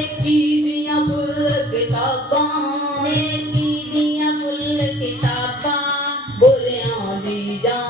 ਕਿਤਾਬਾਂ ਬੁਰਿਆਂ ਦੀ ਜਾਨ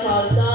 I'm well sorry.